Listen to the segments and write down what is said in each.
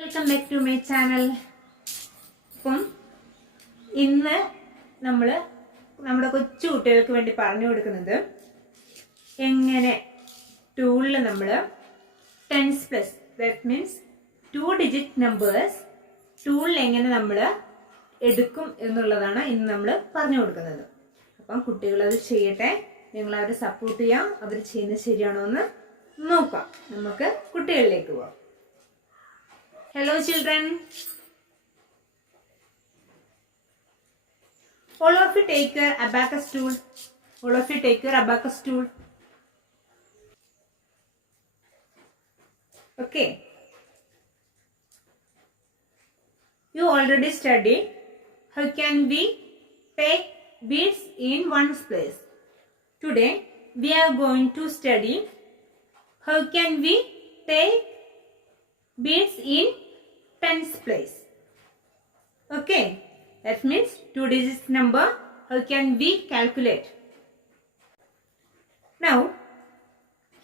Welcome back to my channel. ഇപ്പം ഇന്ന് നമ്മൾ നമ്മുടെ കൊച്ചു കുട്ടികൾക്ക് വേണ്ടി പറഞ്ഞു കൊടുക്കുന്നത് എങ്ങനെ ടൂളിൽ നമ്മൾ tense plus that means 2 digit numbers ടൂളിൽ എങ്ങനെ നമ്മൾ എടുക്കും എന്നുള്ളതാണ് ഇന്ന് നമ്മൾ പറഞ്ഞു കൊടുക്കുന്നത്. അപ്പം കുട്ടികളത് ചെയ്യട്ടെ, നിങ്ങൾ അവരെ സപ്പോർട്ട് ചെയ്യാം. അവർ ചെയ്യുന്നത് ശരിയാണോ എന്ന് നോക്കാം. നമുക്ക് കുട്ടികളിലേക്ക് പോവാം. Hello children. All of you take your abacus tool. All of you take your abacus tool. Okay. You already studied how can we take beads in one's place. Today we are going to study how can we take beads in tens place. Okay, that means 2 digits number. How can we calculate? Now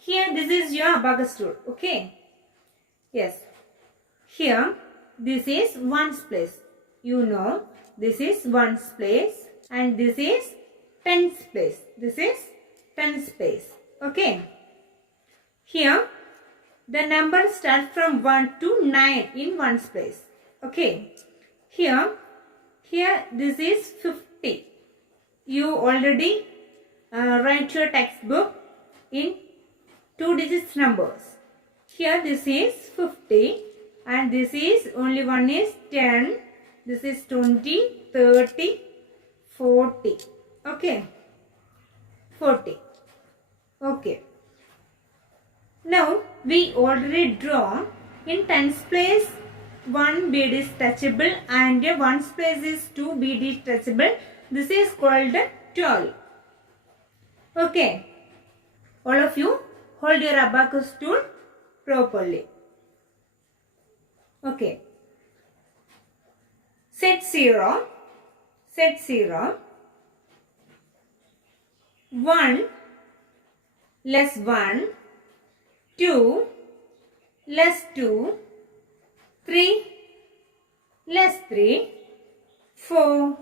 here this is your abacus tool. Okay, yes, here this is ones place. You know this is ones place and this is tens place. This is tens place. Okay, here the numbers start from 1 to 9 in ones place. Okay. Here this is 50. You already write your textbook in 2 digits numbers. Here this is 50 and this is only one is 10. This is 20, 30, 40. Okay. 40. Okay. Now we already draw in tens place 1 bead is touchable and ones place is 2 bead is touchable. This is called 12. Okay. All of you hold your abacus tool properly. Okay. Set 0. Set 0. 1 less 1. 2 less 2, 3 less 3, 4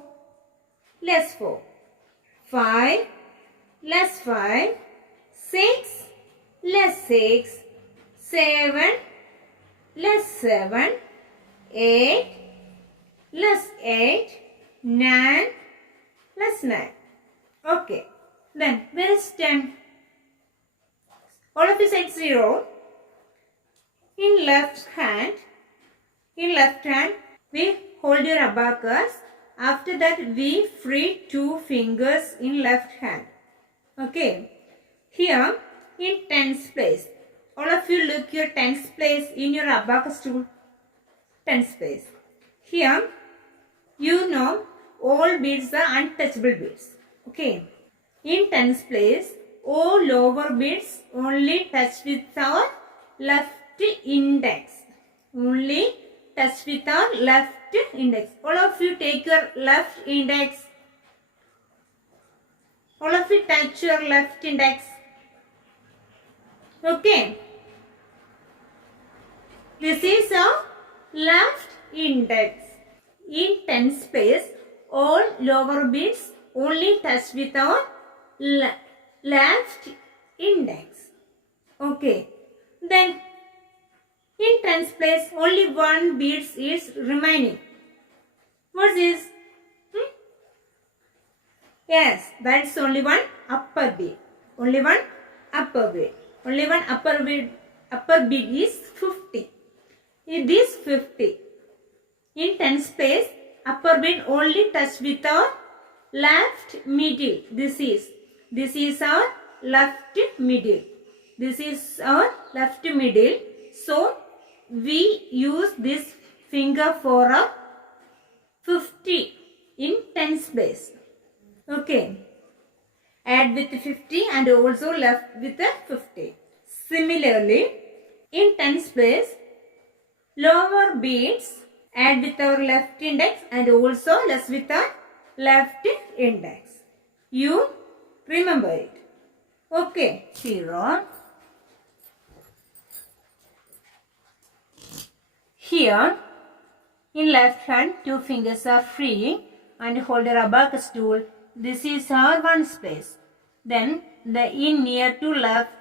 less 4, 5 less 5, 6 less 6, 7 less 7, 8 less 8, 9 less 9. Okay, then where is 10? All of you said 0. In left hand, we hold your abacus. After that, we free 2 fingers in left hand. Okay. Here, in tens place. All of you look your tens place in your abacus tool. Tens place. Here, you know all beads are untouchable beads. Okay. In tens place, all lower beads only touch with our left index. Only touch with our left index. All of you take your left index. All of you touch your left index. Okay. This is our left index. In tens place, all lower beads only touch with our left index. Okay. Then in tens place only 1 bead is remaining. What is this? Yes, that's only one upper bead. Only one upper bead. Only one upper bead. Upper bead is 50. It is 50. In tens place upper bead only touch with our left middle. This is our left middle. This is our left middle. So we use this finger for a 50 in tens place. Okay. Add with 50 and also left with a 50. Similarly, in tens place, lower beads add with our left index and also less with our left index. You remember it. Okay. 0. Here, in left hand, 2 fingers are free and hold a abacus tool. This is our ones place. Then the in near to left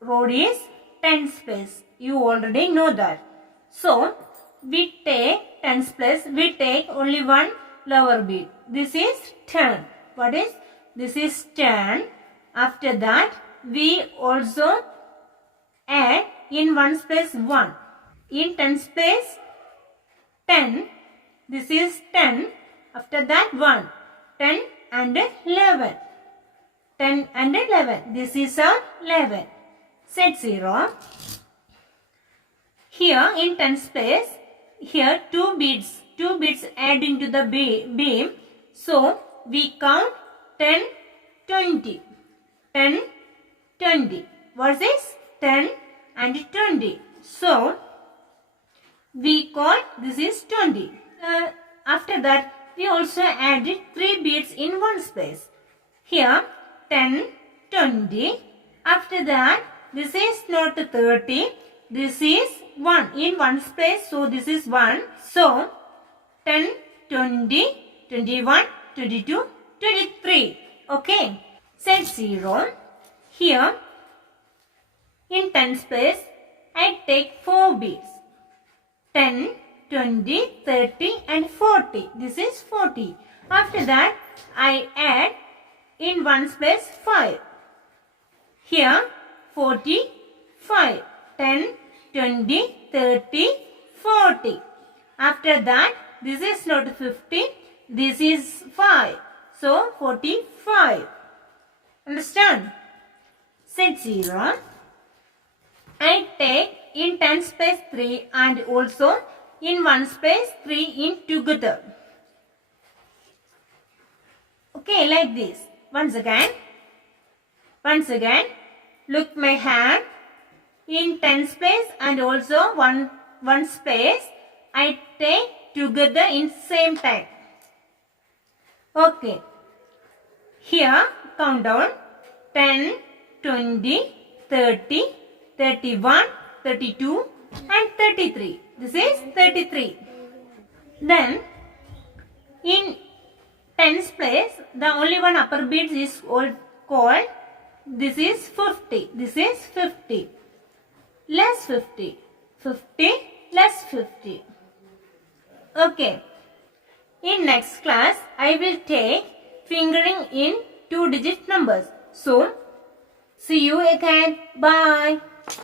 road is tens place. You already know that. So, we take tens place, we take only one lower beat. This is 10. What is? This is 10. After that, we also add in ones place 1. In tens place 10. This is 10. After that 1. 10 and 11. 10 and 11. This is our 11. Set 0. Here in tens place, here 2 beads add into the beam. So, we count 10, 20. 10, 20. What is 10 and 20? So, we call this is 20. After that, we also added 3 beads in one space. Here, 10, 20. After that, this is not 30. This is 1 in one space. So, this is 1. So, 10, 20, 21, 22, 23. Okay. Set 0. Here, in tens place, I take 4 beads. 10, 20, 30 and 40. This is 40. After that, I add in ones place 5. Here, 45. 10, 20, 30, 40. After that, this is not 50. This is 5. So, 45. Understand? Set 0. I take in tens place 3 and also in ones place 3 in together. Okay, like this. Once again, look my hand. In tens place and also one space, I take together in same time. Okay. Here, count down. 10, 20, 30, 31, 32 and 33. This is 33. Then, in tens place, the only one upper beat is called, this is 50. This is 50. Less 50. 50 less 50. Okay. In next class, I will take fingering in 2-digit numbers. So, see you again. Bye.